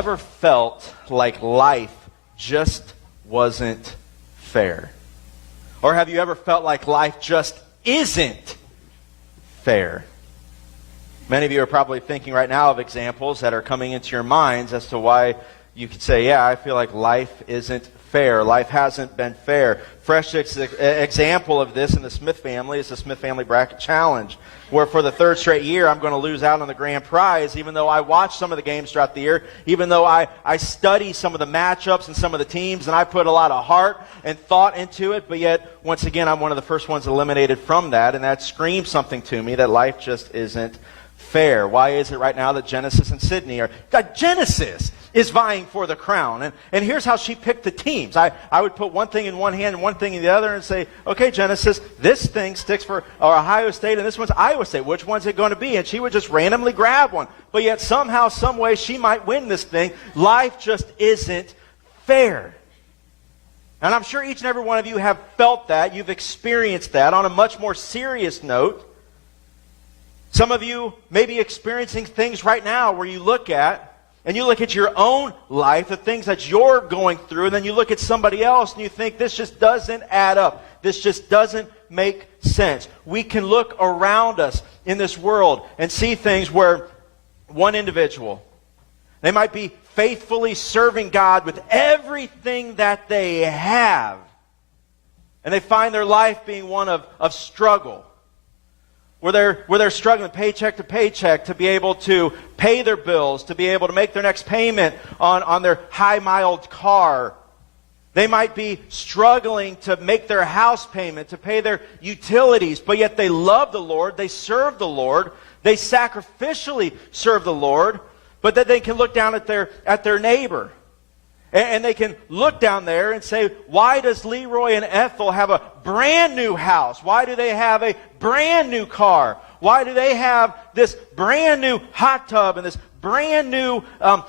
ever felt like life just wasn't fair? Or have you ever felt like life just isn't fair? Many of you are probably thinking right now of examples that are coming into your minds as to why you could say, yeah, I feel like life isn't fair. Life hasn't been fair. Fresh example of this in the Smith family is the Smith Family Bracket Challenge, where for the third straight year I'm going to lose out on the grand prize, even though I watch some of the games throughout the year, even though I study some of the matchups and some of the teams, and I put a lot of heart and thought into it, but yet, once again, I'm one of the first ones eliminated from that, and that screams something to me that life just isn't fair. Why is it right now that Genesis and Sydney are... God, Genesis is vying for the crown. And here's how she picked the teams. I would put one thing in one hand and one thing in the other and say, okay, Genesis, this thing sticks for Ohio State and this one's Iowa State. Which one's it going to be? And she would just randomly grab one. But yet somehow, some way, she might win this thing. Life just isn't fair. And I'm sure each and every one of you have felt that. You've experienced that. On a much more serious note, some of you may be experiencing things right now where you look at your own life, the things that you're going through, and then you look at somebody else and you think, this just doesn't add up. This just doesn't make sense. We can look around us in this world and see things where one individual, they might be faithfully serving God with everything that they have, and they find their life being one of struggle. Where they're struggling paycheck to paycheck to be able to pay their bills, to be able to make their next payment on their high-miled car. They might be struggling to make their house payment, to pay their utilities, but yet they love the Lord, they serve the Lord, they sacrificially serve the Lord, but then they can look down at their neighbor. And they can look down there and say, why does Leroy and Ethel have a brand new house? Why do they have a brand new car? Why do they have this brand new hot tub and this brand new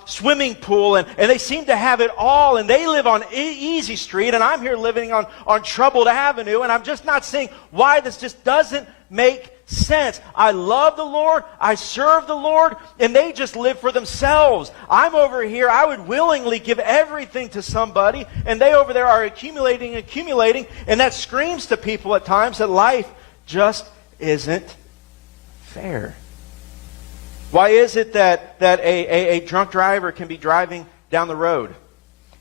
swimming pool? And they seem to have it all, and they live on Easy Street, and I'm here living on Troubled Avenue, and I'm just not seeing why this just doesn't make sense. I love the Lord, I serve the Lord, and they just live for themselves. I'm over here, I would willingly give everything to somebody, and they over there are accumulating, and that screams to people at times that life just isn't fair. Why is it that a drunk driver can be driving down the road,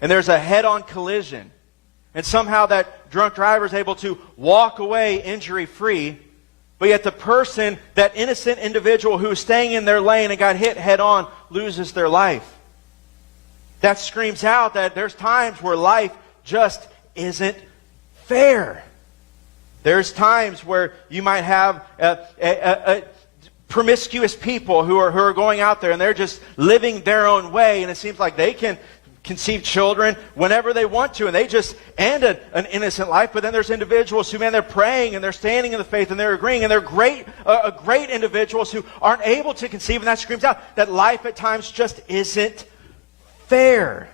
and there's a head-on collision, and somehow that drunk driver is able to walk away injury-free, but yet the person, that innocent individual who is staying in their lane and got hit head-on, loses their life? That screams out that there's times where life just isn't fair. There's times where you might have promiscuous people who are going out there and they're just living their own way, and it seems like they can conceive children whenever they want to, and they just end an innocent life. But then there's individuals who, man, they're praying and they're standing in the faith and they're agreeing, and they're great individuals who aren't able to conceive, and that screams out that life at times just isn't fair.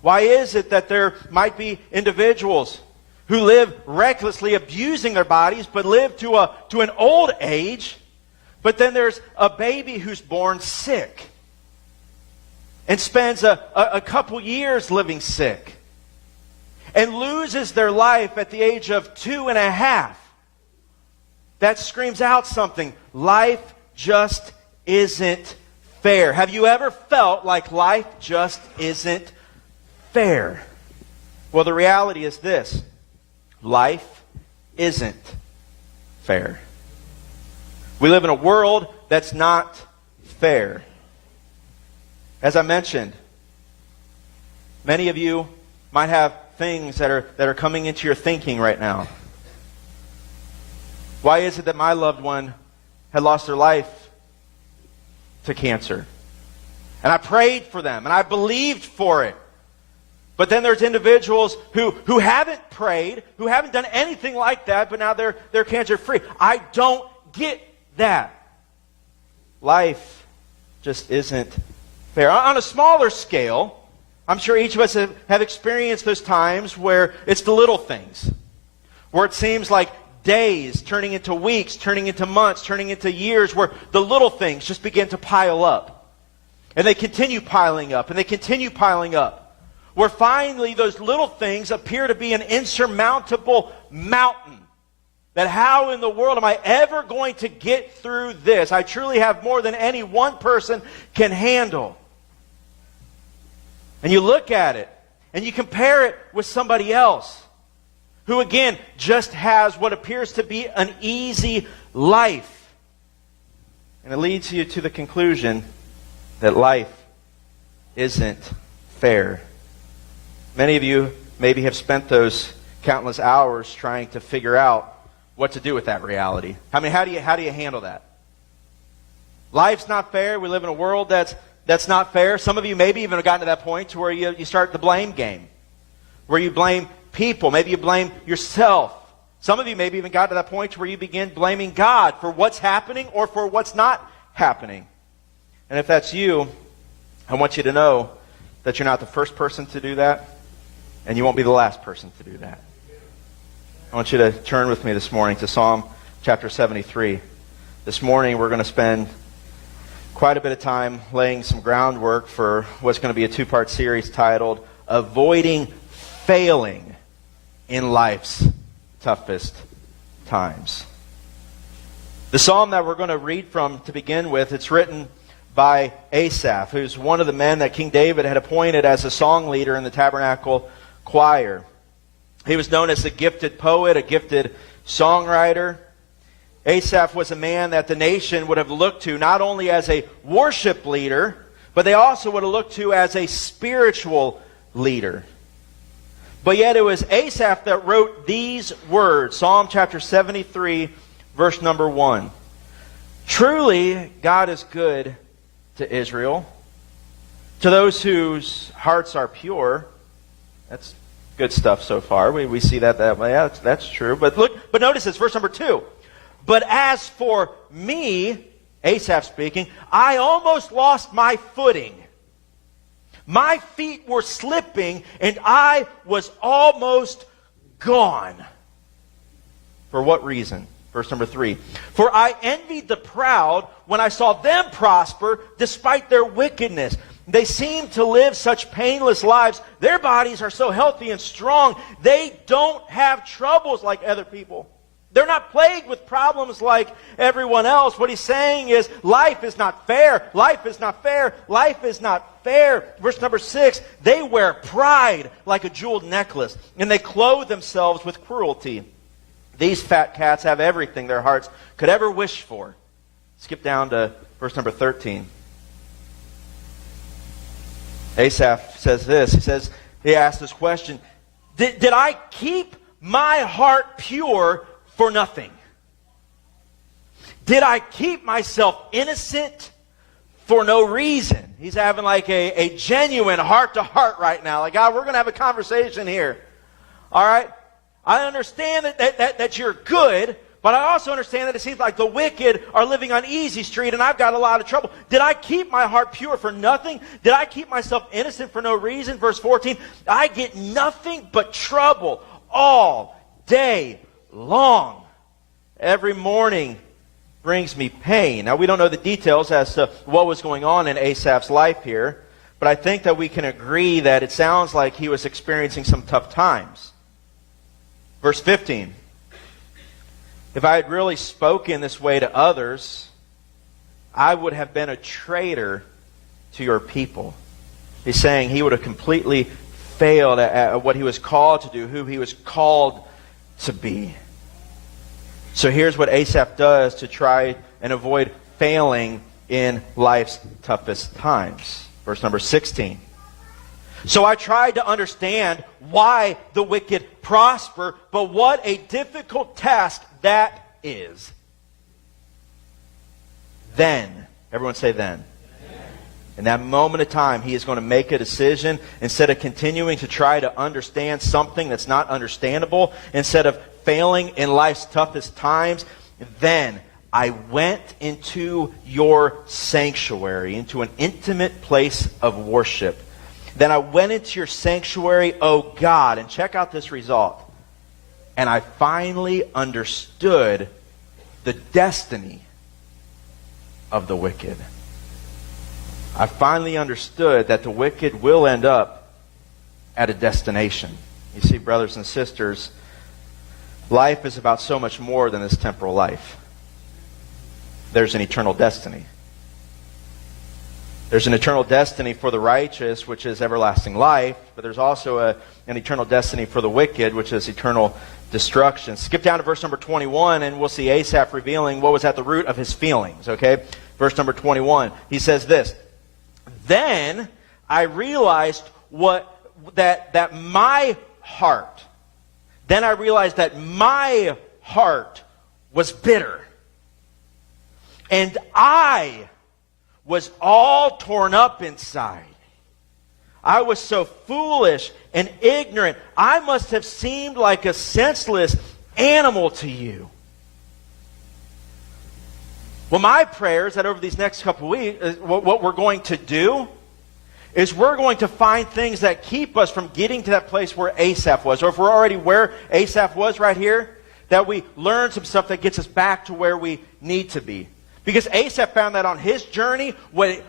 Why is it that there might be individuals who live recklessly abusing their bodies but live to an old age, but then there's a baby who's born sick and spends a couple years living sick and loses their life at the age of 2.5. That screams out something. Life just isn't fair. Have you ever felt like life just isn't fair? Well, the reality is this. Life isn't fair. We live in a world that's not fair. As I mentioned, many of you might have things that are coming into your thinking right now. Why is it that my loved one had lost their life to cancer? And I prayed for them, and I believed for it. But then there's individuals who haven't prayed, who haven't done anything like that, but now they're cancer-free. I don't get that. Life just isn't fair. On a smaller scale, I'm sure each of us have experienced those times where it's the little things, where it seems like days turning into weeks, turning into months, turning into years, where the little things just begin to pile up. And they continue piling up, and they continue piling up. Where finally those little things appear to be an insurmountable mountain. That how in the world am I ever going to get through this? I truly have more than any one person can handle. And you look at it, and you compare it with somebody else who, again, just has what appears to be an easy life. And it leads you to the conclusion that life isn't fair. Many of you maybe have spent those countless hours trying to figure out what to do with that reality. I mean, how do you handle that? Life's not fair. We live in a world that's not fair. Some of you maybe even have gotten to that point to where you start the blame game, where you blame people. Maybe you blame yourself. Some of you maybe even got to that point where you begin blaming God for what's happening or for what's not happening. And if that's you, I want you to know that you're not the first person to do that, and you won't be the last person to do that. I want you to turn with me this morning to Psalm chapter 73. This morning we're going to spend quite a bit of time laying some groundwork for what's going to be a two-part series titled Avoiding Failing in Life's Toughest Times. The psalm that we're going to read from to begin with, it's written by Asaph, who's one of the men that King David had appointed as a song leader in the tabernacle choir. He was known as a gifted poet, a gifted songwriter. Asaph was a man that the nation would have looked to not only as a worship leader, but they also would have looked to as a spiritual leader. But yet it was Asaph that wrote these words, Psalm chapter 73, verse number 1. Truly, God is good to Israel, to those whose hearts are pure. That's good stuff so far. We see that way. Yeah, that's true. But notice this, verse number 2. But as for me, Asaph speaking, I almost lost my footing. My feet were slipping, and I was almost gone. For what reason? Verse number 3. For I envied the proud when I saw them prosper despite their wickedness. They seem to live such painless lives. Their bodies are so healthy and strong. They don't have troubles like other people. They're not plagued with problems like everyone else. What he's saying is life is not fair. Life is not fair. Life is not fair. Verse number 6, they wear pride like a jeweled necklace, and they clothe themselves with cruelty. These fat cats have everything their hearts could ever wish for. Skip down to verse number 13. Asaph says this. He asks this question, Did I keep my heart pure for nothing? Did I keep myself innocent for no reason? He's having like a genuine heart-to-heart right now. Like, God, we're going to have a conversation here. All right? I understand that you're good, but I also understand that it seems like the wicked are living on easy street and I've got a lot of trouble. Did I keep my heart pure for nothing? Did I keep myself innocent for no reason? Verse 14, I get nothing but trouble all day long. Every morning brings me pain. Now, we don't know the details as to what was going on in Asaph's life here, but I think that we can agree that it sounds like he was experiencing some tough times. Verse 15, if I had really spoken this way to others, I would have been a traitor to your people. He's saying he would have completely failed at what he was called to do, who he was called to be. So here's what Asaph does to try and avoid failing in life's toughest times. Verse number 16. So I tried to understand why the wicked prosper, but what a difficult task that is. Then, everyone say then. In that moment of time, he is going to make a decision. Instead of continuing to try to understand something that's not understandable, instead of failing in life's toughest times, then I went into your sanctuary, into an intimate place of worship. Then I went into your sanctuary, O God, and check out this result. And I finally understood the destiny of the wicked. I finally understood that the wicked will end up at a destination. You see, brothers and sisters, life is about so much more than this temporal life. There's an eternal destiny. There's an eternal destiny for the righteous, which is everlasting life, but there's also an eternal destiny for the wicked, which is eternal destruction. Skip down to verse number 21, and we'll see Asaph revealing what was at the root of his feelings, okay? Verse number 21, he says this, "Then I realized that my heart was bitter, and I was all torn up inside. I was so foolish and ignorant. I must have seemed like a senseless animal to you." Well, my prayer is that over these next couple of weeks, what we're going to do is we're going to find things that keep us from getting to that place where Asaph was. Or if we're already where Asaph was right here, that we learn some stuff that gets us back to where we need to be. Because Asaph found that on his journey, what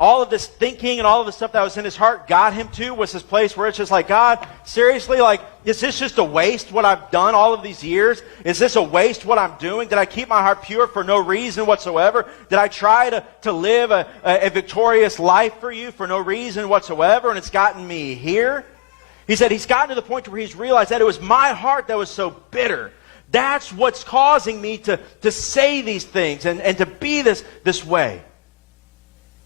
all of this thinking and all of the stuff that was in his heart got him to was this place where it's just like, God, seriously, like, is this just a waste what I've done all of these years? Is this a waste what I'm doing? Did I keep my heart pure for no reason whatsoever? Did I try to live a victorious life for you for no reason whatsoever, and it's gotten me here? He said he's gotten to the point where he's realized that it was my heart that was so bitter. That's what's causing me to say these things and to be this way.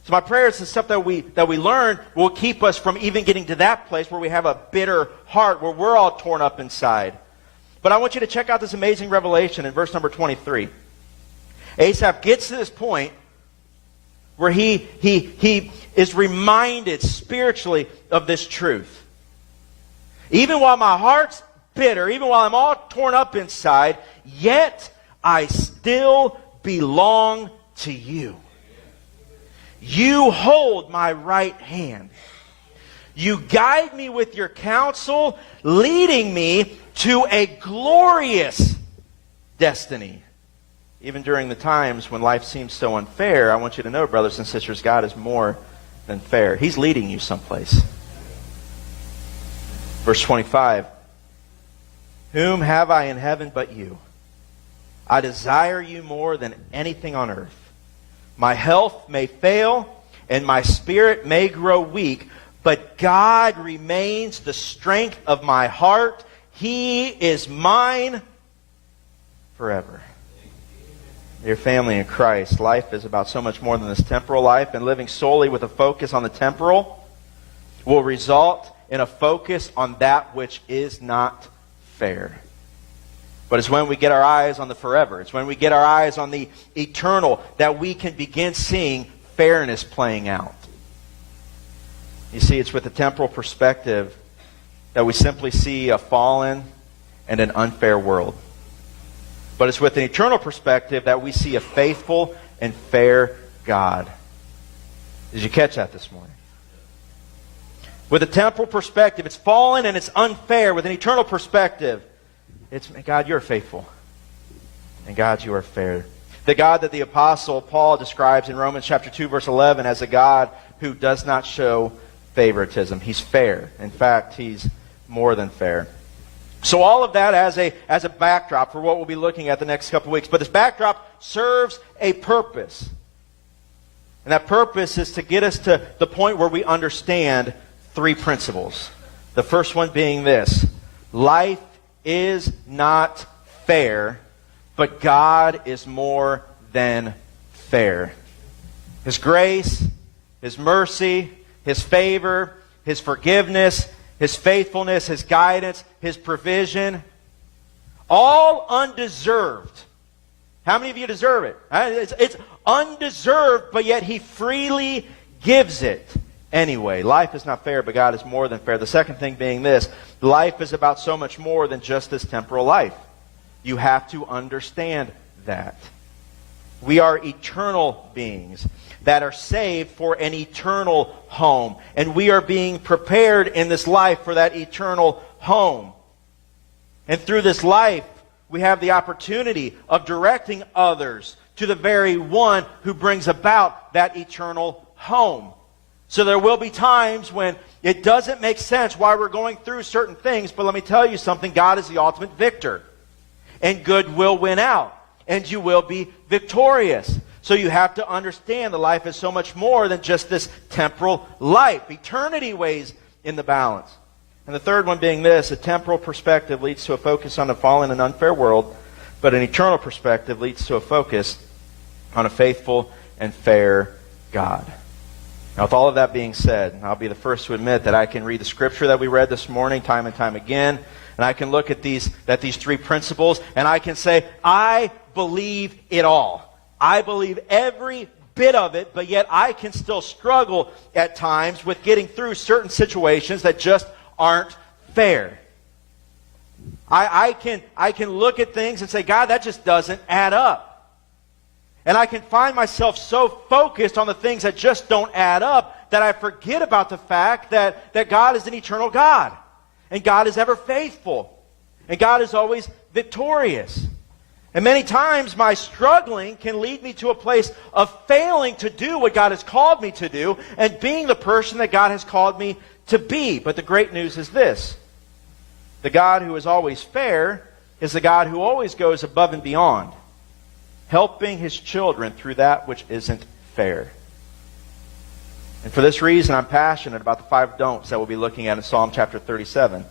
So my prayer is the stuff that we learn will keep us from even getting to that place where we have a bitter heart, where we're all torn up inside. But I want you to check out this amazing revelation in verse number 23. Asaph gets to this point where he is reminded spiritually of this truth. Even while my heart's bitter, even while I'm all torn up inside, yet I still belong to you. You hold my right hand. You guide me with your counsel, leading me to a glorious destiny. Even during the times when life seems so unfair, I want you to know, brothers and sisters, God is more than fair. He's leading you someplace. Verse 25. Whom have I in heaven but you? I desire you more than anything on earth. My health may fail, and my spirit may grow weak, but God remains the strength of my heart. He is mine forever. Dear family in Christ, life is about so much more than this temporal life, and living solely with a focus on the temporal will result in a focus on that which is not fair. But it's when we get our eyes on the forever, it's when we get our eyes on the eternal, that we can begin seeing fairness playing out. You see, it's with a temporal perspective that we simply see a fallen and an unfair world. But it's with an eternal perspective that we see a faithful and fair God. Did you catch that this morning? With a temporal perspective, it's fallen and it's unfair. With an eternal perspective, it's, God, you're faithful. And God, you are fair. The God that the Apostle Paul describes in Romans chapter 2, verse 11 as a God who does not show favoritism. He's fair. In fact, he's more than fair. So all of that as a backdrop for what we'll be looking at the next couple of weeks. But this backdrop serves a purpose. And that purpose is to get us to the point where we understand three principles. The first one being this: life is not fair, but God is more than fair. His grace, His mercy, His favor, His forgiveness, His faithfulness, His guidance, His provision, all undeserved. How many of you deserve it? It's undeserved, but yet He freely gives it anyway. Life is not fair, but God is more than fair. The second thing being this: life is about so much more than just this temporal life. You have to understand that. We are eternal beings that are saved for an eternal home. And we are being prepared in this life for that eternal home. And through this life, we have the opportunity of directing others to the very one who brings about that eternal home. So there will be times when it doesn't make sense why we're going through certain things, but let me tell you something, God is the ultimate victor. And good will win out, and you will be victorious. So you have to understand that life is so much more than just this temporal life. Eternity weighs in the balance. And the third one being this: a temporal perspective leads to a focus on a fallen and unfair world, but an eternal perspective leads to a focus on a faithful and fair God. Now, with all of that being said, I'll be the first to admit that I can read the scripture that we read this morning time and time again, and I can look at these three principles, and I can say, I believe it all. I believe every bit of it, but yet I can still struggle at times with getting through certain situations that just aren't fair. I can look at things and say, God, that just doesn't add up. And I can find myself so focused on the things that just don't add up that I forget about the fact that God is an eternal God. And God is ever faithful. And God is always victorious. And many times my struggling can lead me to a place of failing to do what God has called me to do and being the person that God has called me to be. But the great news is this: the God who is always fair is the God who always goes above and beyond, helping His children through that which isn't fair. And for this reason, I'm passionate about the 5 don'ts that we'll be looking at in Psalm chapter 37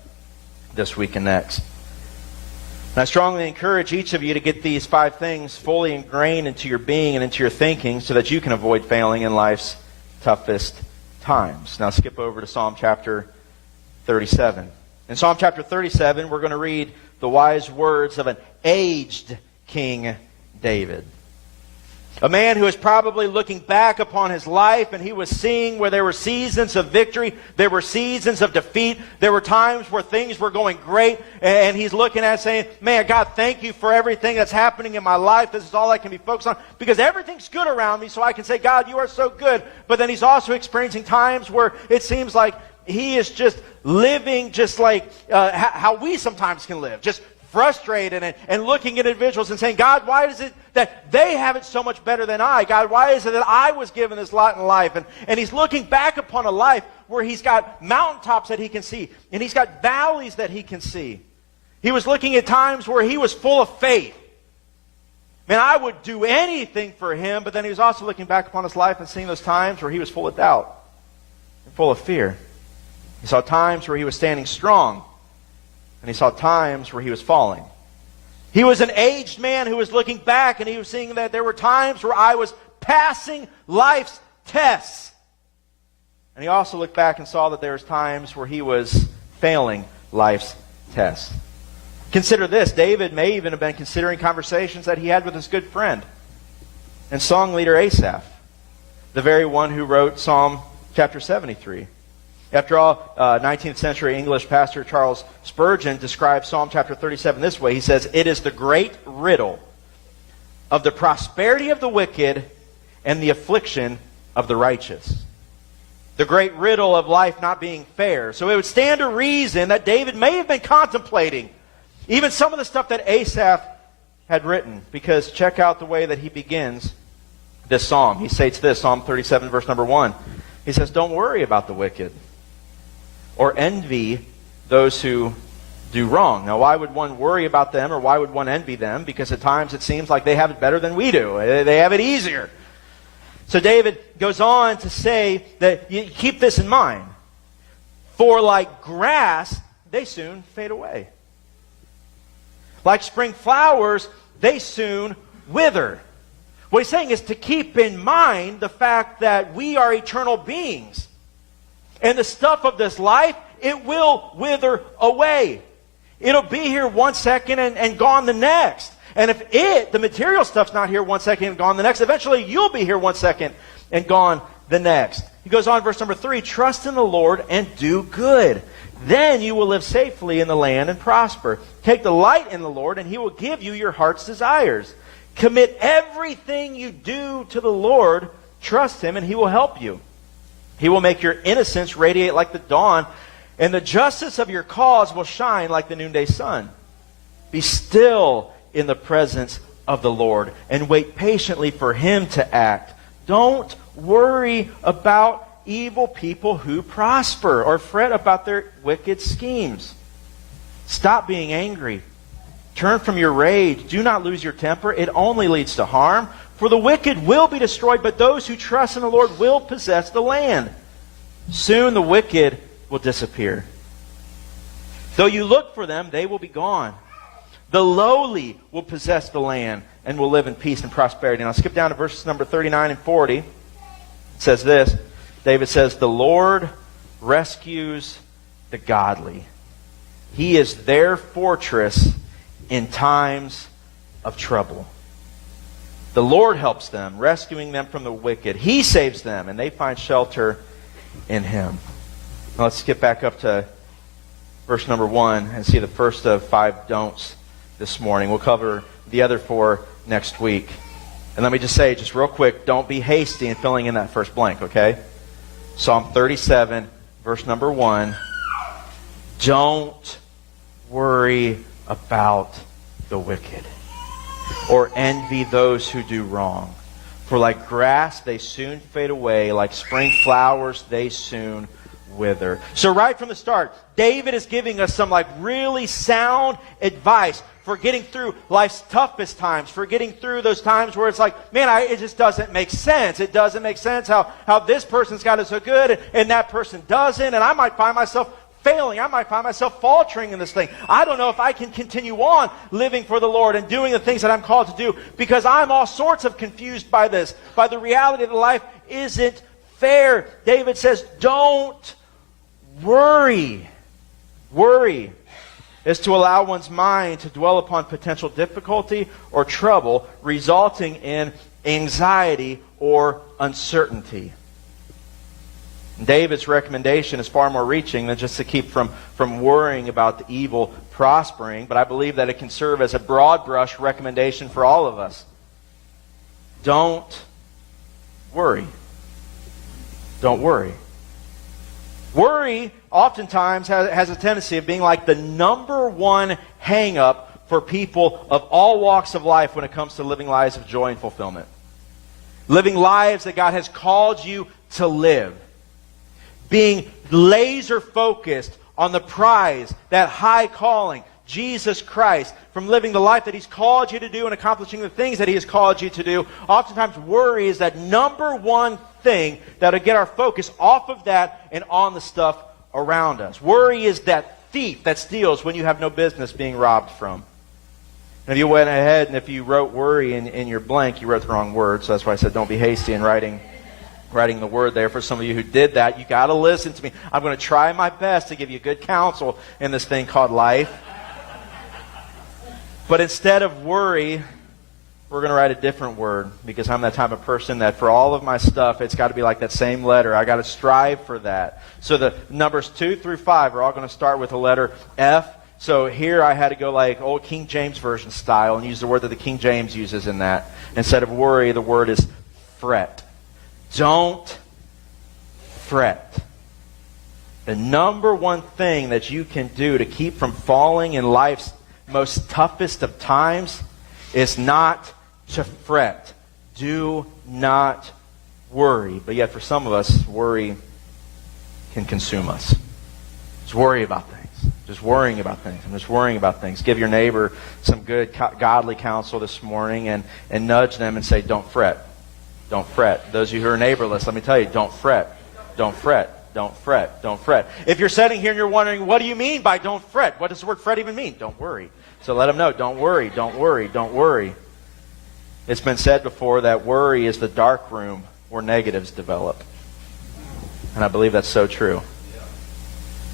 this week and next. And I strongly encourage each of you to get these 5 things fully ingrained into your being and into your thinking so that you can avoid failing in life's toughest times. Now skip over to Psalm chapter 37. In Psalm chapter 37, we're going to read the wise words of an aged King David. A man who is probably looking back upon his life, and he was seeing where there were seasons of victory, there were seasons of defeat, there were times where things were going great, and he's looking at it saying, man, God, thank you for everything that's happening in my life. This is all I can be focused on, because everything's good around me, so I can say, God, you are so good. But then he's also experiencing times where it seems like he is just living just like how we sometimes can live, just frustrated and looking at individuals and saying, God, why is it that they have it so much better than I? God, why is it that I was given this lot in life? And he's looking back upon a life where he's got mountaintops that he can see, and he's got valleys that he can see. He was looking at times where he was full of faith. Man, I would do anything for him, but then he was also looking back upon his life and seeing those times where he was full of doubt and full of fear. He saw times where he was standing strong, and he saw times where he was falling. He was an aged man who was looking back, and he was seeing that there were times where I was passing life's tests. And he also looked back and saw that there was times where he was failing life's tests. Consider this: David may even have been considering conversations that he had with his good friend and song leader Asaph, the very one who wrote Psalm chapter 73. After all, 19th century English pastor Charles Spurgeon describes Psalm chapter 37 this way. He says, "It is the great riddle of the prosperity of the wicked and the affliction of the righteous." The great riddle of life not being fair. So it would stand to reason that David may have been contemplating even some of the stuff that Asaph had written. Because check out the way that he begins this psalm. He states this, Psalm 37 verse number 1. He says, "Don't worry about the wicked or envy those who do wrong." Now, why would one worry about them, or why would one envy them? Because at times it seems like they have it better than we do. They have it easier. So David goes on to say that you keep this in mind. For like grass, they soon fade away. Like spring flowers, they soon wither. What he's saying is to keep in mind the fact that we are eternal beings. And the stuff of this life, it will wither away. It'll be here one second and gone the next. And if the material stuff's not here one second and gone the next, eventually you'll be here one second and gone the next. He goes on, verse number 3, "Trust in the Lord and do good. Then you will live safely in the land and prosper. Take delight in the Lord, and He will give you your heart's desires. Commit everything you do to the Lord. Trust Him, and He will help you. He will make your innocence radiate like the dawn, and the justice of your cause will shine like the noonday sun. Be still in the presence of the Lord, and wait patiently for Him to act. Don't worry about evil people who prosper or fret about their wicked schemes. Stop being angry. Turn from your rage. Do not lose your temper. It only leads to harm. For the wicked will be destroyed, but those who trust in the Lord will possess the land. Soon the wicked will disappear. Though you look for them, they will be gone. The lowly will possess the land and will live in peace and prosperity. Now skip down to verses number 39 and 40. It says this. David says, the Lord rescues the godly. He is their fortress in times of trouble. The Lord helps them, rescuing them from the wicked. He saves them, and they find shelter in Him. Now let's skip back up to verse number 1 and see the first of 5 don'ts this morning. We'll cover the other 4 next week. And let me just say, just real quick, don't be hasty in filling in that first blank, okay? Psalm 37, verse number 1. Don't worry about the wicked, or envy those who do wrong. For like grass, they soon fade away. Like spring flowers, they soon wither. So right from the start, David is giving us some really sound advice for getting through life's toughest times, for getting through those times where it's like, man, it just doesn't make sense. It doesn't make sense how this person's got it so good and that person doesn't. And I might find myself failing. I might find myself faltering in this thing. I don't know if I can continue on living for the Lord and doing the things that I'm called to do because I'm all sorts of confused by this, by the reality that life isn't fair. David says, don't worry. Worry is to allow one's mind to dwell upon potential difficulty or trouble resulting in anxiety or uncertainty. David's recommendation is far more reaching than just to keep from worrying about the evil prospering, but I believe that it can serve as a broad brush recommendation for all of us. Don't worry. Don't worry. Worry oftentimes has a tendency of being like the number one hang-up for people of all walks of life when it comes to living lives of joy and fulfillment. Living lives that God has called you to live. Being laser focused on the prize, that high calling, Jesus Christ, from living the life that He's called you to do and accomplishing the things that He has called you to do. Oftentimes worry is that number one thing that'll get our focus off of that and on the stuff around us. Worry is that thief that steals when you have no business being robbed from. And if you went ahead and if you wrote worry in your blank, you wrote the wrong word, so that's why I said don't be hasty in writing the word there. For some of you who did that, you got to listen to me. I'm going to try my best to give you good counsel in this thing called life. But instead of worry, we're going to write a different word because I'm that type of person that for all of my stuff, it's got to be like that same letter. I got to strive for that. So the numbers 2 through 5 are all going to start with the letter F. So here I had to go like old King James Version style and use the word that the King James uses in that. Instead of worry, the word is fret. Don't fret. The number one thing that you can do to keep from falling in life's most toughest of times is not to fret. Do not worry. But yet for some of us, worry can consume us. Just worry about things. Just worrying about things. I'm just worrying about things. Give your neighbor some good godly counsel this morning and nudge them and say, don't fret. Don't fret. Those of you who are neighborless, let me tell you, don't fret. Don't fret. Don't fret. Don't fret. If you're sitting here and you're wondering, what do you mean by don't fret? What does the word fret even mean? Don't worry. So let them know, don't worry, don't worry, don't worry. It's been said before that worry is the dark room where negatives develop. And I believe that's so true.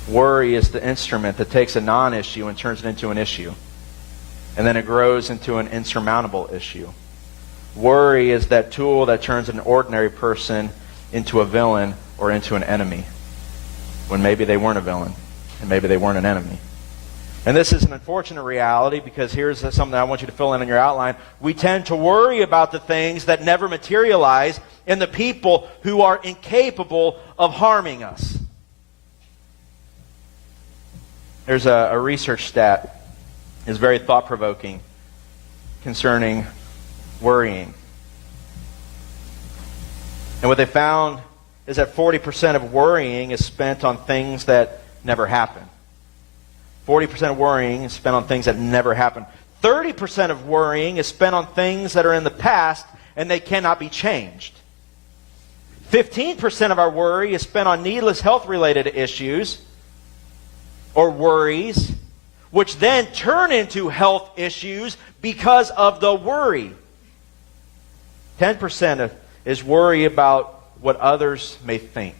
Worry is the instrument that takes a non-issue and turns it into an issue. And then it grows into an insurmountable issue. Worry is that tool that turns an ordinary person into a villain or into an enemy, when maybe they weren't a villain and maybe they weren't an enemy. And this is an unfortunate reality because here's something I want you to fill in your outline. We tend to worry about the things that never materialize in the people who are incapable of harming us. There's a research stat is very thought-provoking concerning worrying. And what they found is that 40% of worrying is spent on things that never happen. 40% of worrying is spent on things that never happen. 30% of worrying is spent on things that are in the past and they cannot be changed. 15% of our worry is spent on needless health-related issues or worries, which then turn into health issues because of the worry. 10% is worry about what others may think.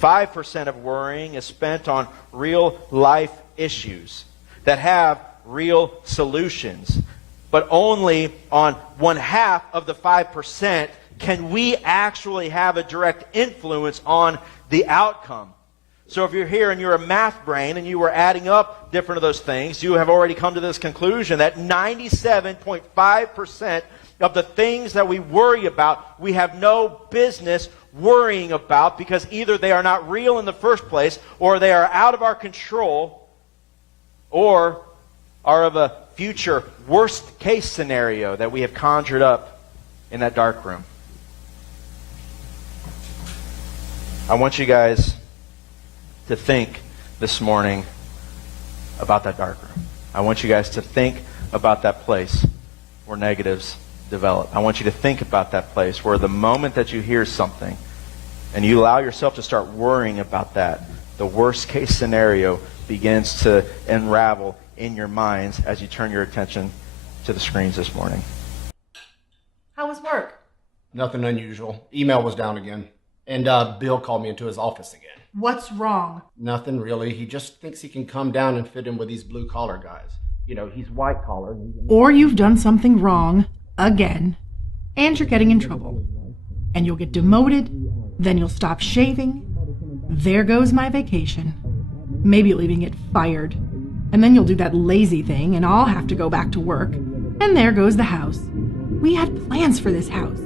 5% of worrying is spent on real life issues that have real solutions. But only on 1/2 of the 5% can we actually have a direct influence on the outcome. So if you're here and you're a math brain and you were adding up different of those things, you have already come to this conclusion that 97.5% of the things that we worry about, we have no business worrying about, because either they are not real in the first place, or they are out of our control, or are of a future worst case scenario that we have conjured up in that dark room. I want you guys to think this morning about that dark room. I want you guys to think about that place where negatives develop. I want you to think about that place where the moment that you hear something and you allow yourself to start worrying about that, the worst case scenario begins to unravel in your minds as you turn your attention to the screens this morning. How was work? Nothing unusual. Email was down again. And Bill called me into his office again. What's wrong? Nothing really. He just thinks he can come down and fit in with these blue-collar guys. You know, he's white-collar. Or you've done something wrong, again, and you're getting in trouble. And you'll get demoted, then you'll stop shaving. There goes my vacation. Maybe you'll even get fired. And then you'll do that lazy thing, and I'll have to go back to work. And there goes the house. We had plans for this house.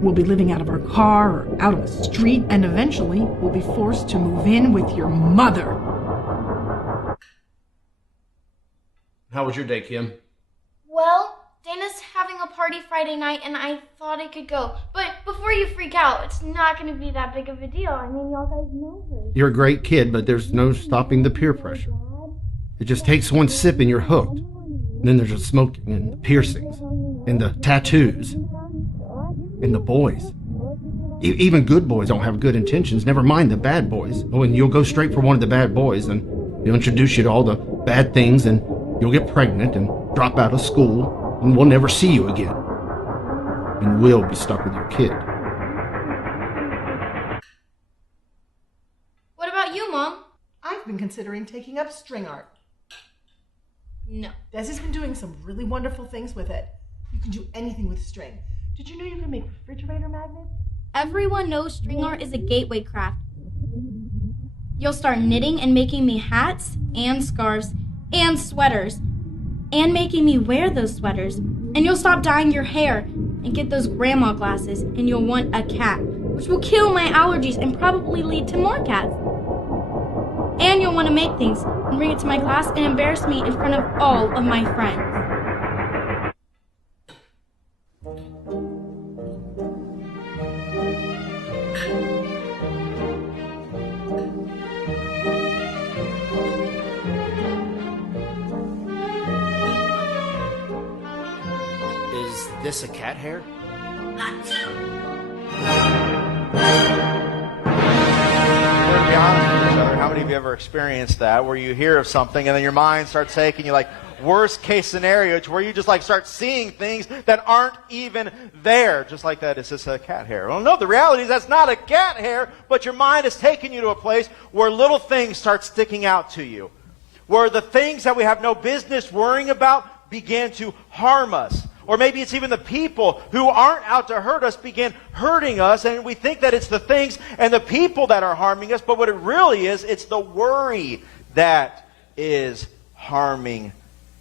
We'll be living out of our car or out on the street, and eventually we'll be forced to move in with your mother. How was your day, Kim? Well, Dana's having a party Friday night, and I thought I could go. But before you freak out, it's not going to be that big of a deal. I mean, y'all guys know her. You're a great kid, but there's no stopping the peer pressure. It just takes one sip and you're hooked. And then there's the smoking and the piercings and the tattoos and the boys. Even good boys don't have good intentions, never mind the bad boys. Oh, and you'll go straight for one of the bad boys, and they'll introduce you to all the bad things, and you'll get pregnant and drop out of school, and we'll never see you again. And we'll be stuck with your kid. What about you, Mom? I've been considering taking up string art. No. Desi's been doing some really wonderful things with it. You can do anything with string. Did you know you can make refrigerator magnets? Everyone knows string art is a gateway craft. You'll start knitting and making me hats and scarves and sweaters and making me wear those sweaters. And you'll stop dyeing your hair and get those grandma glasses, and you'll want a cat, which will kill my allergies and probably lead to more cats. And you'll want to make things and bring it to my class and embarrass me in front of all of my friends. Is this a cat hair? We're to be honest with each other. How many of you ever experienced that, where you hear of something and then your mind starts taking you like worst case scenario, to where you just like start seeing things that aren't even there? Just like that, is this a cat hair? Well, no, the reality is that's not a cat hair, but your mind is taking you to a place where little things start sticking out to you, where the things that we have no business worrying about begin to harm us. Or maybe it's even the people who aren't out to hurt us begin hurting us, and we think that it's the things and the people that are harming us, but what it really is, it's the worry that is harming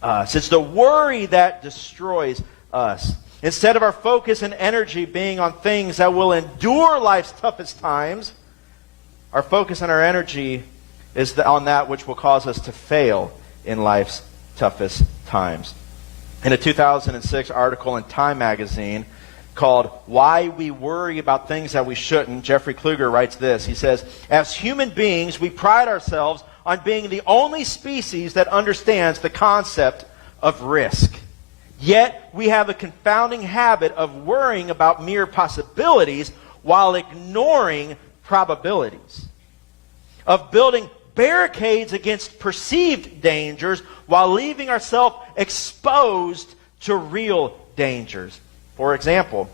us. It's the worry that destroys us. Instead of our focus and energy being on things that will endure life's toughest times, our focus and our energy is on that which will cause us to fail in life's toughest times. In a 2006 article in Time magazine called Why We Worry About Things That We Shouldn't. Jeffrey Kluger writes this. He says, as human beings, we pride ourselves on being the only species that understands the concept of risk. Yet, we have a confounding habit of worrying about mere possibilities while ignoring probabilities. Of building barricades against perceived dangers while leaving ourselves exposed to real dangers. For example,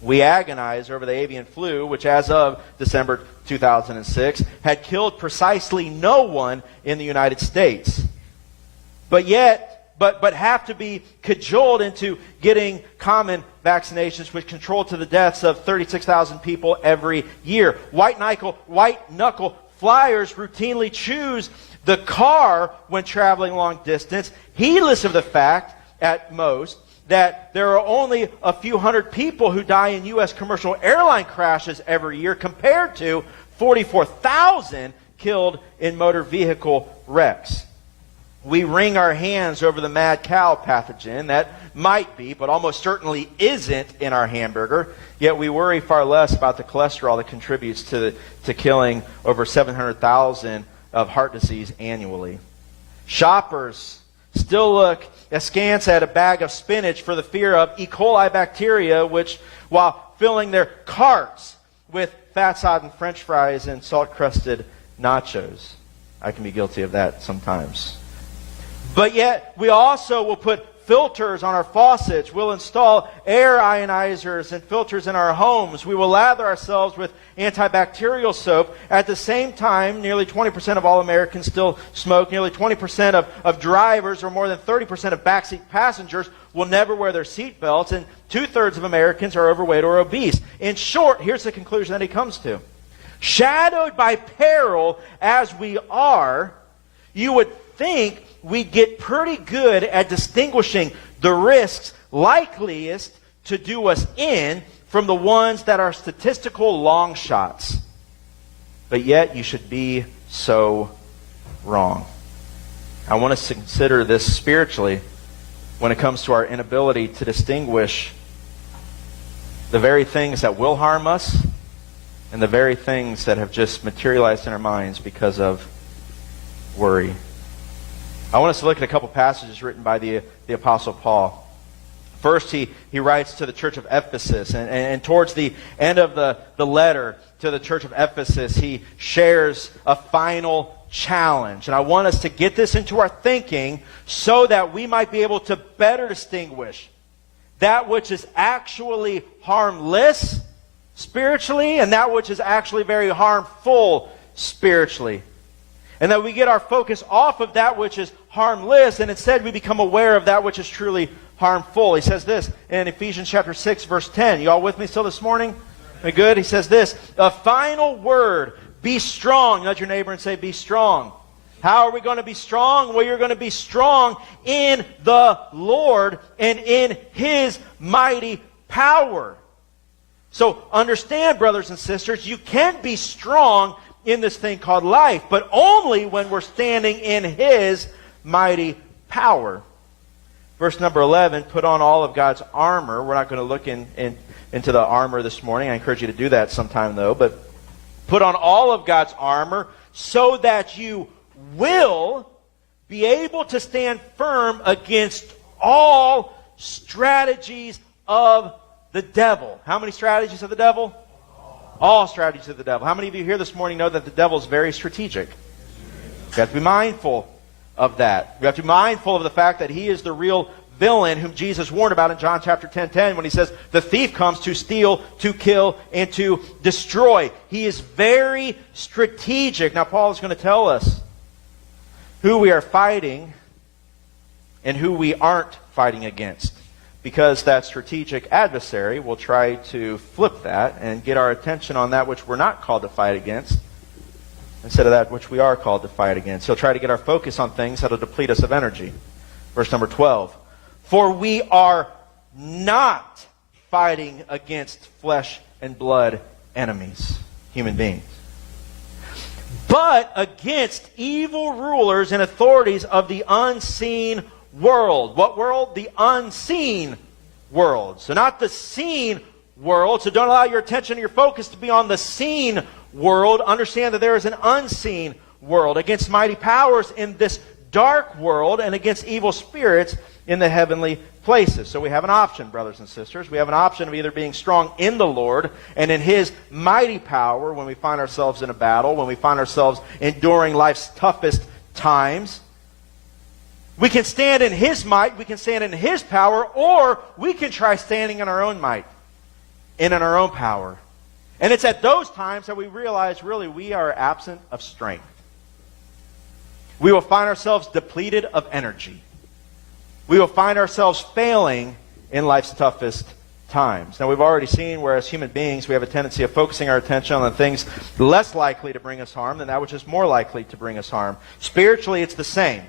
we agonize over the avian flu, which as of December 2006 had killed precisely no one in the United States. But have to be cajoled into getting common vaccinations which control to the deaths of 36,000 people every year. White knuckle flyers routinely choose the car when traveling long distance, heedless of the fact, at most, that there are only a few hundred people who die in U.S. commercial airline crashes every year compared to 44,000 killed in motor vehicle wrecks. We wring our hands over the mad cow pathogen that might be, but almost certainly isn't in our hamburger, yet we worry far less about the cholesterol that contributes to killing over 700,000 of heart disease annually. Shoppers still look askance at a bag of spinach for the fear of E. coli bacteria, which, while filling their carts with fat-sodden French fries and salt-crusted nachos. I can be guilty of that sometimes. But yet, we also will put filters on our faucets. We'll install air ionizers and filters in our homes. We will lather ourselves with antibacterial soap. At the same time, nearly 20% of all Americans still smoke. Nearly 20% of drivers, or more than 30% of backseat passengers, will never wear their seatbelts. And 2/3 of Americans are overweight or obese. In short, here's the conclusion that he comes to. Shadowed by peril as we are, you would think we get pretty good at distinguishing the risks likeliest to do us in from the ones that are statistical long shots. But yet you should be so wrong. I want us to consider this spiritually when it comes to our inability to distinguish the very things that will harm us and the very things that have just materialized in our minds because of worry. I want us to look at a couple passages written by the Apostle Paul. First, he writes to the church of Ephesus, and towards the end of the letter to the church of Ephesus, he shares a final challenge. And I want us to get this into our thinking so that we might be able to better distinguish that which is actually harmless spiritually and that which is actually very harmful spiritually. And that we get our focus off of that which is harmless, and instead we become aware of that which is truly harmful. He says this in Ephesians chapter 6, verse 10. You all with me still this morning? Are good? He says this, a final word, be strong. Nudge your neighbor and say, be strong. How are we going to be strong? Well, you're going to be strong in the Lord and in His mighty power. So understand, brothers and sisters, you can be strong in this thing called life, but only when we're standing in His mighty power. Verse number 11, put on all of God's armor. We're not going to look into the armor this morning. I encourage you to do that sometime, though. But put on all of God's armor so that you will be able to stand firm against all strategies of the devil. How many strategies of the devil? All strategies of the devil. How many of you here this morning know that the devil is very strategic? You have to be mindful of that. You have to be mindful of the fact that he is the real villain whom Jesus warned about in John chapter 10 when he says, the thief comes to steal, to kill, and to destroy. He is very strategic. Now Paul is going to tell us who we are fighting and who we aren't fighting against. Because that strategic adversary will try to flip that and get our attention on that which we're not called to fight against instead of that which we are called to fight against. He'll try to get our focus on things that will deplete us of energy. Verse number 12. For we are not fighting against flesh and blood enemies, human beings, but against evil rulers and authorities of the unseen world. What world? The unseen world. So not the seen world. So don't allow your attention and your focus to be on the seen world. Understand that there is an unseen world against mighty powers in this dark world and against evil spirits in the heavenly places. So we have an option, brothers and sisters. We have an option of either being strong in the Lord and in His mighty power when we find ourselves in a battle, when we find ourselves enduring life's toughest times. We can stand in His might, we can stand in His power, or we can try standing in our own might and in our own power. And it's at those times that we realize, really, we are absent of strength. We will find ourselves depleted of energy. We will find ourselves failing in life's toughest times. Now, we've already seen where as human beings we have a tendency of focusing our attention on the things less likely to bring us harm than that which is more likely to bring us harm. Spiritually, it's the same.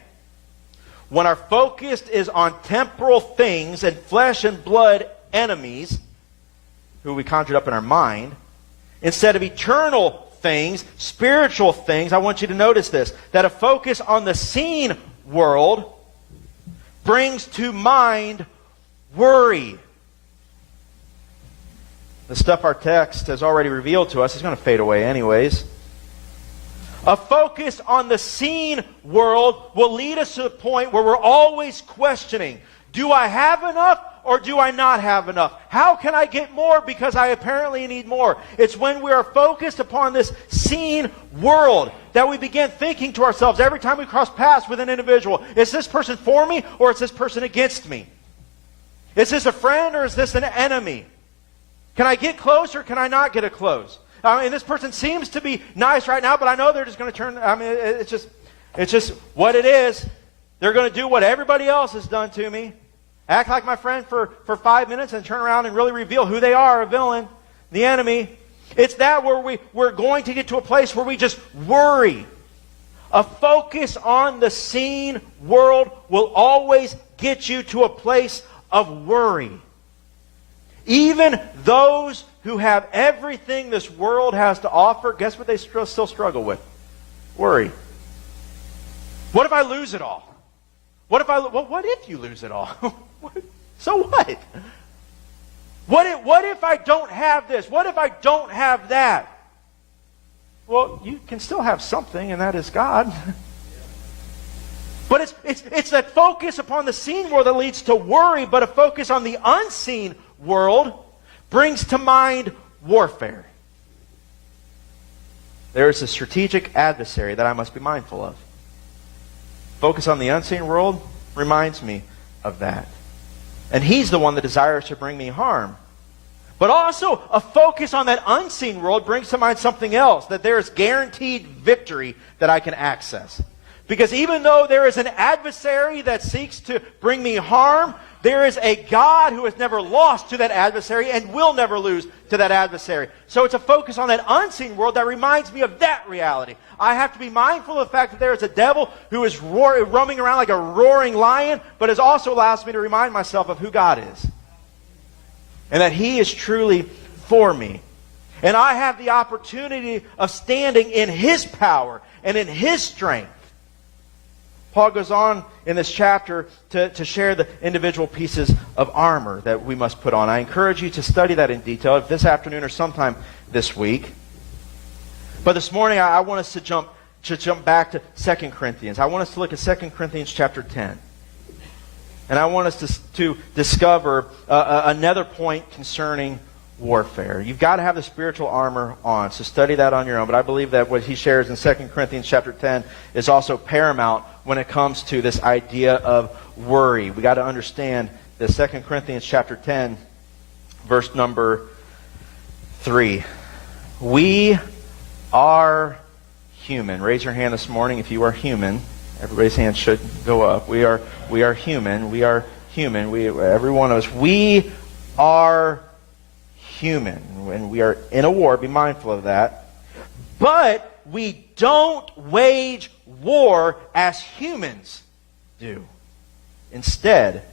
When our focus is on temporal things and flesh and blood enemies, who we conjured up in our mind, instead of eternal things, spiritual things, I want you to notice this, that a focus on the seen world brings to mind worry. The stuff our text has already revealed to us is going to fade away anyways. A focus on the seen world will lead us to the point where we're always questioning, do I have enough or do I not have enough? How can I get more because I apparently need more? It's when we are focused upon this seen world that we begin thinking to ourselves every time we cross paths with an individual, is this person for me or is this person against me? Is this a friend or is this an enemy? Can I get close or can I not get close? I mean, this person seems to be nice right now, but I know they're just going to turn, I mean, it's just what it is. They're going to do what everybody else has done to me. Act like my friend for 5 minutes and turn around and really reveal who they are, a villain, the enemy. It's that where we're going to get to a place where we just worry. A focus on the seen world will always get you to a place of worry. Even those who have everything this world has to offer, guess what they still struggle with? Worry. What if I lose it all? What if you lose it all? So what? What if I don't have this? What if I don't have that? Well, you can still have something, and that is God. But it's that focus upon the seen world that leads to worry, but a focus on the unseen world brings to mind warfare. There is a strategic adversary that I must be mindful of. Focus on the unseen world reminds me of that. And he's the one that desires to bring me harm. But also, a focus on that unseen world brings to mind something else, that there is guaranteed victory that I can access. Because even though there is an adversary that seeks to bring me harm, there is a God who has never lost to that adversary and will never lose to that adversary. So it's a focus on that unseen world that reminds me of that reality. I have to be mindful of the fact that there is a devil who is roaming around like a roaring lion, but it also allows me to remind myself of who God is. And that He is truly for me. And I have the opportunity of standing in His power and in His strength. Paul goes on in this chapter to share the individual pieces of armor that we must put on. I encourage you to study that in detail this afternoon or sometime this week. But this morning I want us to jump back to 2 Corinthians. I want us to look at 2 Corinthians chapter 10. And I want us to discover another point concerning warfare. You've got to have the spiritual armor on, so study that on your own. But I believe that what he shares in 2 Corinthians chapter 10 is also paramount when it comes to this idea of worry. We got to understand that 2 Corinthians chapter 10, verse number 3. We are human. Raise your hand this morning if you are human. Everybody's hand should go up. We are human. We are human. Every one of us. We are human. When we are in a war, be mindful of that. But we don't wage war as humans do. Instead,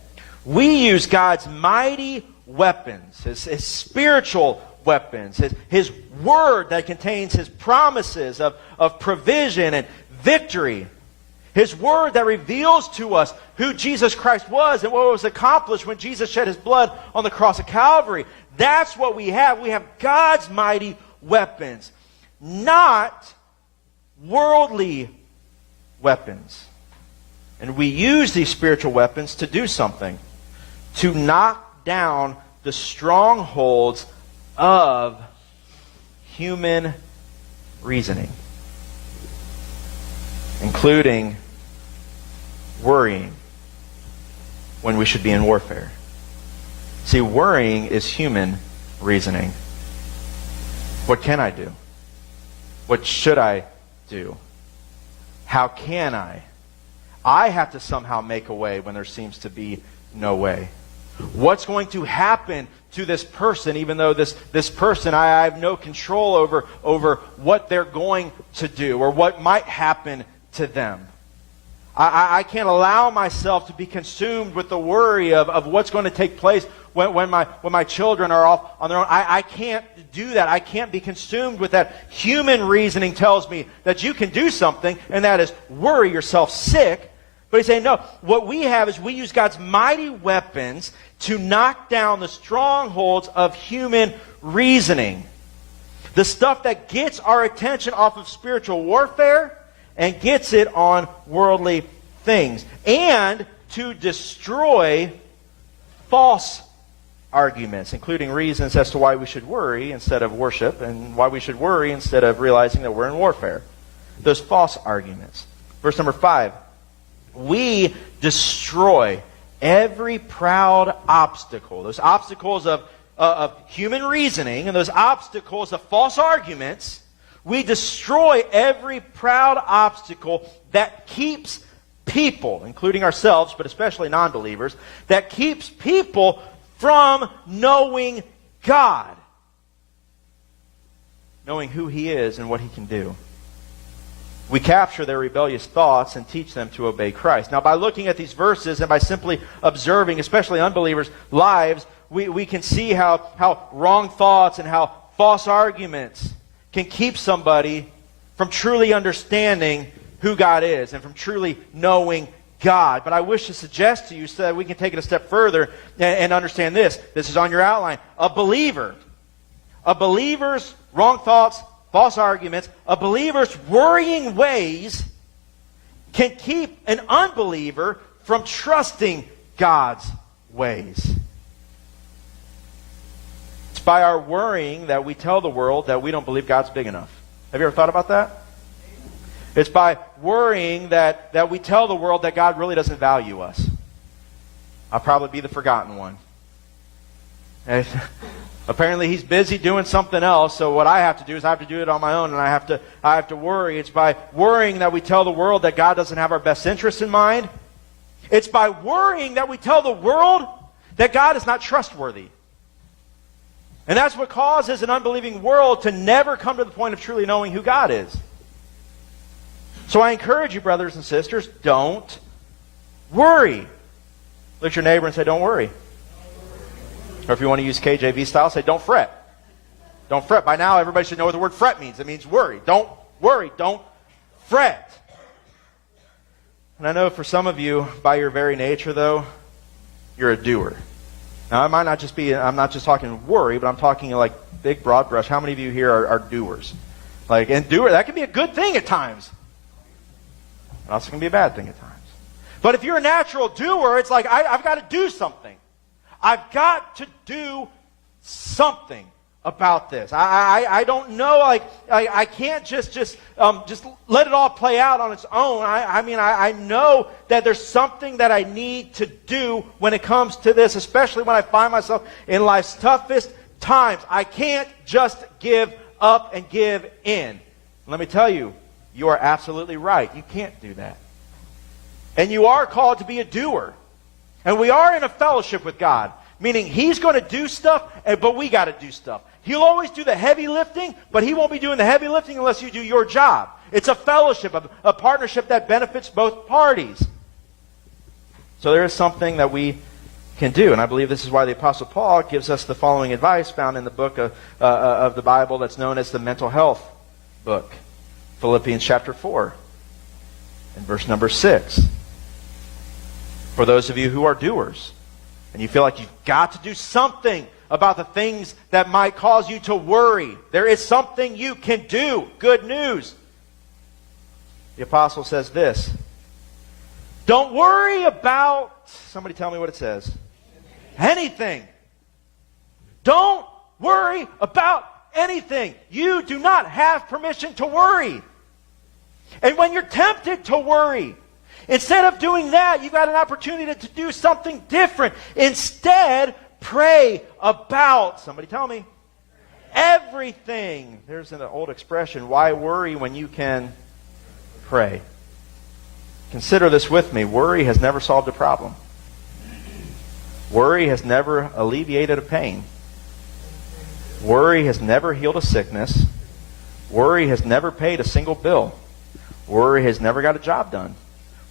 we use God's mighty weapons, His spiritual weapons, His word that contains His promises of provision and victory, His Word that reveals to us who Jesus Christ was and what was accomplished when Jesus shed His blood on the cross of Calvary. That's what we have. We have God's mighty weapons, not worldly weapons. And we use these spiritual weapons to do something, to knock down the strongholds of human reasoning, including worrying when we should be in warfare. See, worrying is human reasoning. What can I do? What should I do? How can I? I have to somehow make a way when there seems to be no way. What's going to happen to this person, even though this person, I have no control over what they're going to do or what might happen to them. I can't allow myself to be consumed with the worry of what's going to take place when my children are off on their own. I can't do that. I can't be consumed with that. Human reasoning tells me that you can do something, and that is worry yourself sick. But he's saying, no, what we have is we use God's mighty weapons to knock down the strongholds of human reasoning. The stuff that gets our attention off of spiritual warfare and gets it on worldly things. And to destroy false arguments, including reasons as to why we should worry instead of worship and why we should worry instead of realizing that we're in warfare. Those false arguments. Verse number 5. We destroy every proud obstacle. Those obstacles of human reasoning and those obstacles of false arguments. We destroy every proud obstacle that keeps people, including ourselves, but especially non-believers, that keeps people from knowing God. Knowing who He is and what He can do. We capture their rebellious thoughts and teach them to obey Christ. Now, by looking at these verses and by simply observing, especially unbelievers' lives, we can see how wrong thoughts and how false arguments can keep somebody from truly understanding who God is and from truly knowing God. But I wish to suggest to you so that we can take it a step further and understand this. This is on your outline. A believer's wrong thoughts, false arguments, a believer's worrying ways can keep an unbeliever from trusting God's ways. It's by our worrying that we tell the world that we don't believe God's big enough. Have you ever thought about that? It's by worrying that we tell the world that God really doesn't value us. I'll probably be the forgotten one. And apparently He's busy doing something else, so what I have to do is I have to do it on my own, and I have to worry. It's by worrying that we tell the world that God doesn't have our best interests in mind. It's by worrying that we tell the world that God is not trustworthy. And that's what causes an unbelieving world to never come to the point of truly knowing who God is. So I encourage you, brothers and sisters, don't worry. Look at your neighbor and say, don't worry. Or if you want to use KJV style, say, don't fret. Don't fret. By now, everybody should know what the word fret means. It means worry. Don't worry. Don't fret. And I know for some of you, by your very nature, though, you're a doer. Now, it might not just be, I'm not just talking worry, but I'm talking like big, broad brush. How many of you here are doers? And doer, that can be a good thing at times. It also can be a bad thing at times. But if you're a natural doer, it's like, I've got to do something. I've got to do something about this. I don't know, I can't just let it all play out on its own. I know that there's something that I need to do when it comes to this, especially when I find myself in life's toughest times. I can't just give up and give in. Let me tell you, you are absolutely right. You can't do that. And you are called to be a doer. And we are in a fellowship with God, meaning He's going to do stuff, but we got to do stuff. He'll always do the heavy lifting, but He won't be doing the heavy lifting unless you do your job. It's a fellowship, a partnership that benefits both parties. So there is something that we can do, and I believe this is why the Apostle Paul gives us the following advice found in the book of the Bible that's known as the mental health book, Philippians chapter 4. In verse number 6, for those of you who are doers, and you feel like you've got to do something about the things that might cause you to worry, there is something you can do. Good news. The apostle says this: don't worry about, somebody tell me what it says. Anything. Don't worry about anything. You do not have permission to worry. And when you're tempted to worry, instead of doing that, you've got an opportunity to do something different. Instead, pray about, somebody tell me, everything. There's an old expression, why worry when you can pray? Consider this with me. Worry has never solved a problem. Worry has never alleviated a pain. Worry has never healed a sickness. Worry has never paid a single bill. Worry has never got a job done.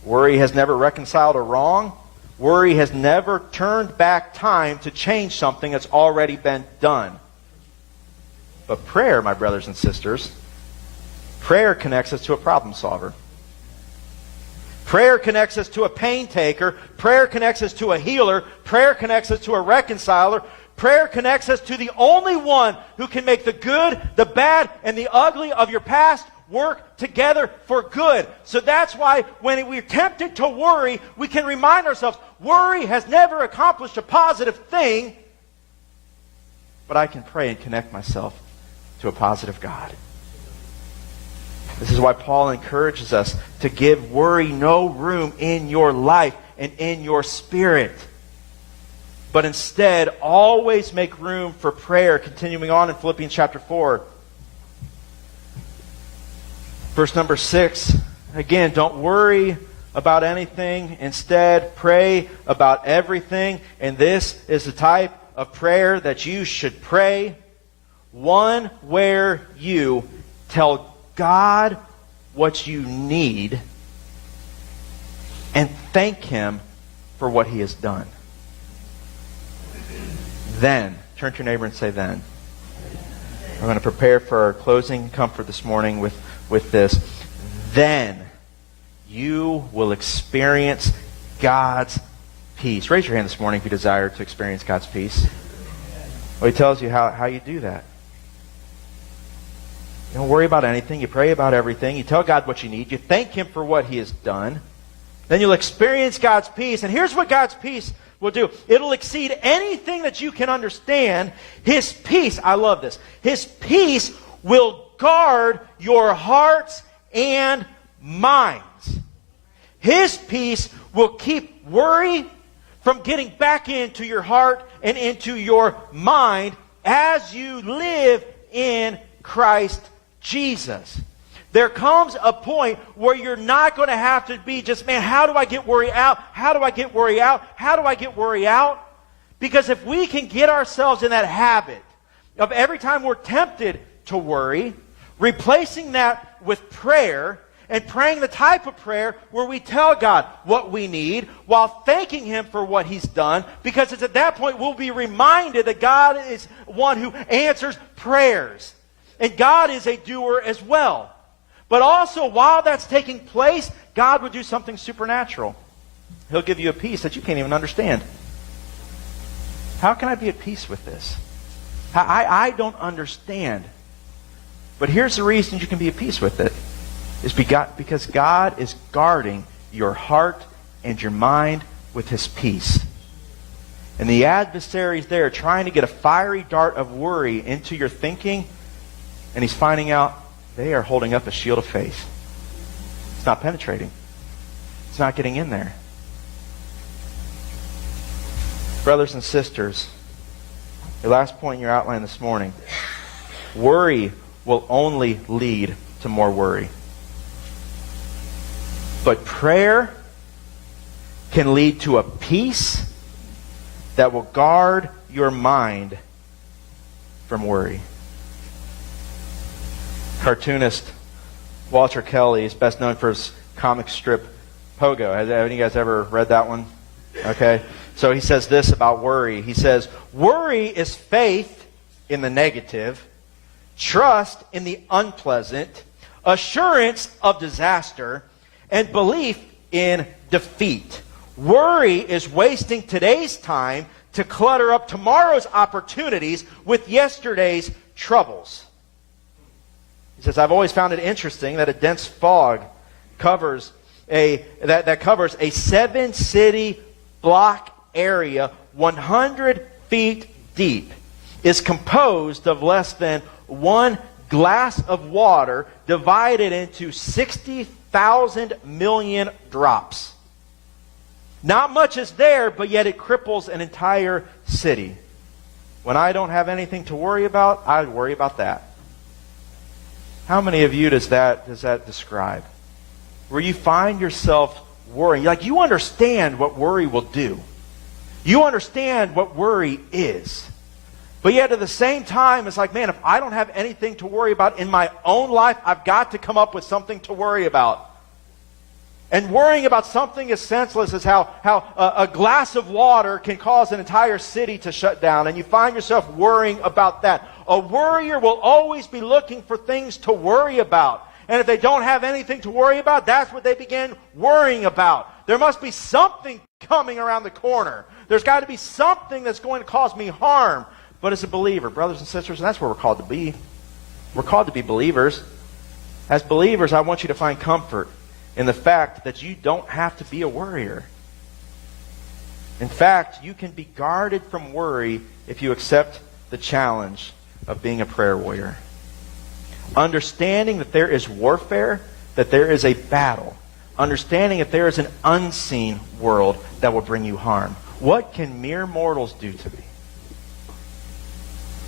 Worry has never reconciled a wrong. Worry has never turned back time to change something that's already been done. But prayer, my brothers and sisters, prayer connects us to a problem solver. Prayer connects us to a pain taker. Prayer connects us to a healer. Prayer connects us to a reconciler. Prayer connects us to the only one who can make the good, the bad, and the ugly of your past work together for good. So that's why when we're tempted to worry, we can remind ourselves, worry has never accomplished a positive thing, but I can pray and connect myself to a positive God. This is why Paul encourages us to give worry no room in your life and in your spirit. But instead, always make room for prayer. Continuing on in Philippians chapter 4. Verse number 6. Again, don't worry about anything. Instead, pray about everything. And this is the type of prayer that you should pray. One where you tell God what you need and thank Him for what He has done. Then, turn to your neighbor and say then. We're going to prepare for our closing comfort this morning with this. Then you will experience God's peace. Raise your hand this morning if you desire to experience God's peace. Well, He tells you how you do that. You don't worry about anything. You pray about everything. You tell God what you need. You thank Him for what He has done. Then you'll experience God's peace. And here's what God's peace will do. It'll exceed anything that you can understand. His peace, I love this. His peace will guard your hearts and minds. His peace will keep worry from getting back into your heart and into your mind as you live in Christ Jesus. There comes a point where you're not going to have to be just, man, how do I get worry out? How do I get worry out? How do I get worry out? Because if we can get ourselves in that habit of every time we're tempted to worry, replacing that with prayer and praying the type of prayer where we tell God what we need while thanking Him for what He's done, because it's at that point we'll be reminded that God is one who answers prayers. And God is a doer as well. But also, while that's taking place, God will do something supernatural. He'll give you a peace that you can't even understand. How can I be at peace with this? I don't understand. But here's the reason you can be at peace with it. Is because God is guarding your heart and your mind with His peace. And the adversary's there trying to get a fiery dart of worry into your thinking, and he's finding out they are holding up a shield of faith. It's not penetrating. It's not getting in there. Brothers and sisters, the last point in your outline this morning, worry will only lead to more worry. But prayer can lead to a peace that will guard your mind from worry. Cartoonist Walter Kelly is best known for his comic strip Pogo. Have any of you guys ever read that one? Okay. So he says this about worry. He says, worry is faith in the negative, trust in the unpleasant, assurance of disaster, and belief in defeat. Worry is wasting today's time to clutter up tomorrow's opportunities with yesterday's troubles. He says, I've always found it interesting that a dense fog covers that covers a 7-city block area 100 feet deep is composed of less than one glass of water divided into 60,000 million drops. Not much is there, but yet it cripples an entire city. When I don't have anything to worry about, I worry about that. How many of you does that describe? Where you find yourself worrying. Like, you understand what worry will do. You understand what worry is. But yet at the same time, it's like, man, if I don't have anything to worry about in my own life, I've got to come up with something to worry about. And worrying about something as senseless as how a glass of water can cause an entire city to shut down. And you find yourself worrying about that. A worrier will always be looking for things to worry about. And if they don't have anything to worry about, that's what they begin worrying about. There must be something coming around the corner. There's got to be something that's going to cause me harm. But as a believer, brothers and sisters, and that's where we're called to be. We're called to be believers. As believers, I want you to find comfort in the fact that you don't have to be a worrier. In fact, you can be guarded from worry if you accept the challenge of being a prayer warrior. Understanding that there is warfare, that there is a battle. Understanding that there is an unseen world that will bring you harm. What can mere mortals do to me?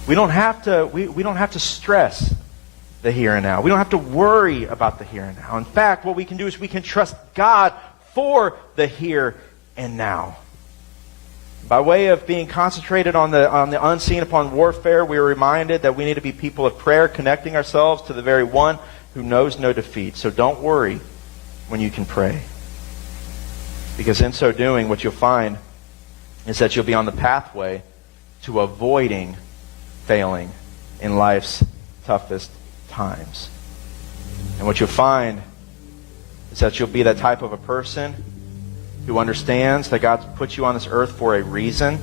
We don't have to stress the here and now. We don't have to worry about the here and now. In fact, what we can do is we can trust God for the here and now. By way of being concentrated on the unseen, upon warfare, we are reminded that we need to be people of prayer, connecting ourselves to the very one who knows no defeat. So don't worry when you can pray. Because in so doing, what you'll find is that you'll be on the pathway to avoiding failing in life's toughest times. And what you'll find is that you'll be that type of a person who understands that God's put you on this earth for a reason,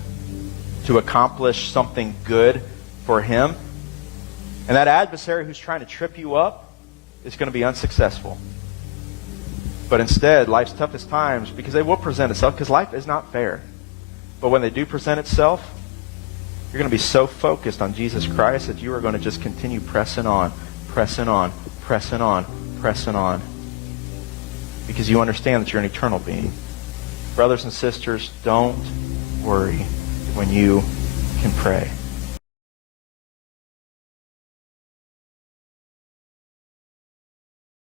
to accomplish something good for Him. And that adversary who's trying to trip you up is going to be unsuccessful. But instead, life's toughest times, because they will present itself, because life is not fair. But when they do present itself, you're going to be so focused on Jesus Christ that you are going to just continue pressing on, pressing on, pressing on, pressing on. Because you understand that you're an eternal being. Brothers and sisters, don't worry when you can pray.